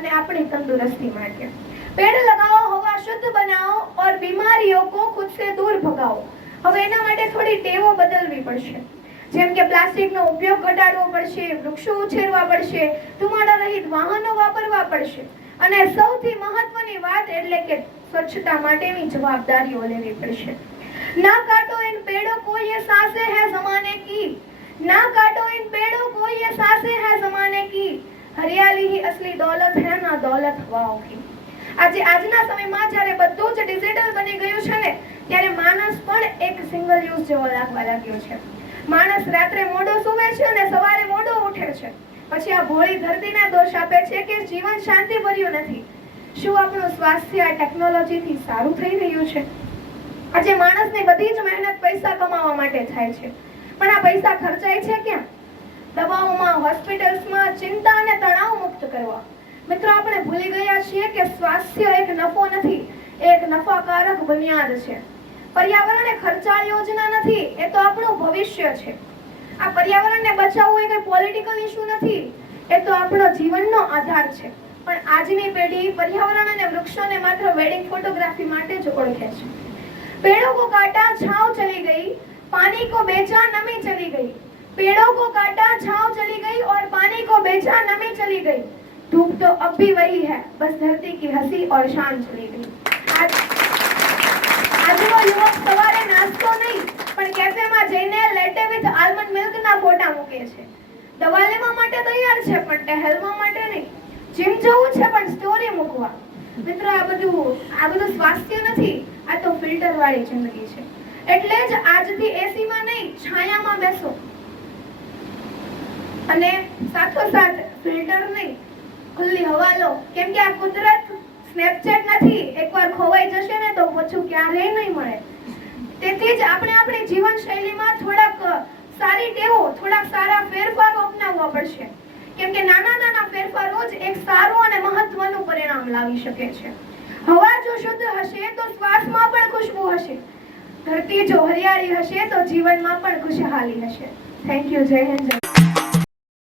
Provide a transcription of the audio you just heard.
અને આપણી તંદુરસ્તી માટે। पेड़ लगाओ, हवा शुद्ध बनाओ और बीमारियों को खुद से दूर भगाओ। હવે એના માટે થોડી ટેવો બદલવી પડશે, જેમ કે પ્લાસ્ટિકનો ઉપયોગ ઘટાડવો પડશે, વૃક્ષો ઉછેરવા પડશે, ધુમાડા રહિત વાહનો વાપરવા પડશે અને સૌથી મહત્વની વાત એટલે કે સ્વચ્છતા માટેની જવાબદારીઓ લેવી પડશે। ना काटो इन पेड़ों को, ये सांसें है जमाने की। ना काटो इन पेड़ों को, ये सांसें है जमाने की। हरियाली ही असली दौलत है, ना दौलत हवाओं की। આજના સમયમાં જ્યારે બધું જ ડિજિટલ બની ગયું છે ને, ત્યારે માણસ પણ એક સિંગલ યુઝ જેવો લાગવા લાગ્યો છે। માણસ રાત્રે મોડો સૂવે છે અને સવારે મોડો ઉઠે છે, પછી આ ભોળી ધરતીને દોષ આપે છે કે જીવન શાંતિભર્યું નથી। શું આપણું સ્વાસ્થ્ય આ ટેકનોલોજીથી સારું થઈ રહ્યું છે? આજે માણસની બધી જ મહેનત પૈસા કમાવા માટે થાય છે, પણ આ પૈસા ખર્ચાય છે ક્યાં? દવાઓમાં, હોસ્પિટલ્સમાં, ચિંતા અને તણાવ મુક્ત કરવા। મિત્રો, આપણે ભૂલી ગયા છીએ કે સ્વાસ્થ્ય એક નફો નથી, એક નફાકારક બુનિયાદ છે। પર્યાવરણ એ ખર્ચાળ યોજના નથી, એ તો આપણું ભવિષ્ય છે। આ પર્યાવરણને બચાવવું એ કોઈ પોલિટિકલ ઇશ્યુ નથી, એ તો આપણો જીવનનો આધાર છે। પણ આજની પેઢી પર્યાવરણ અને વૃક્ષોને માત્ર વેડિંગ ફોટોગ્રાફી માટે જ ઓળખે છે। पेड़ों को काटा, छांव चली गई, पानी को बेचा, नमी चली गई। पेड़ों को काटा, छांव चली गई और पानी को बेचा, नमी चली गई। धूप तो अब भी वही है, बस धरती की हंसी और शान चली गई। આજનો યુવક સવારે નાસ્તો નહીં પણ કેફેમાં જઈને લેટે વિથ આલમંડ મિલ્કના ફોટા મૂકે છે। દવા લેવા માટે તૈયાર છે પણ ટહેલવા માટે નહીં। જીમ જવું છે પણ સ્ટોરી મૂકવા। મિત્રો, આ બધું સ્વાસ્થ્ય નથી, આ તો ફિલ્ટર વાળી જિંદગી છે। એટલે જ આજથી એસીમાં નહીં, છાયામાં બેસો અને સાથોસાથ ફિલ્ટર નહીં, ખુલ્લી હવા લો, કેમ કે આ કુદરત સ્નેપચેટ નથી, એકવાર ખોવાઈ જશે ને તો પાછું ક્યારેય નહીં મળે। તેથી જ આપણે આપણી જીવનશૈલીમાં થોડાક સારી ટેવો, થોડાક સારા ફેરફારો અપનાવવા પડશે, કેમ કે નાના નાના ફેરફારો જ એક સારું અને મહત્વનું પરિણામ લાવી શકે છે। હવા જો શુદ્ધ હશે તો શ્વાસમાં પણ ખુશ્બુ હશે, ધરતી જો હરિયાળી હશે તો જીવનમાં પણ ખુશહાલી હશે। Thank you. જય હિન્દ, જય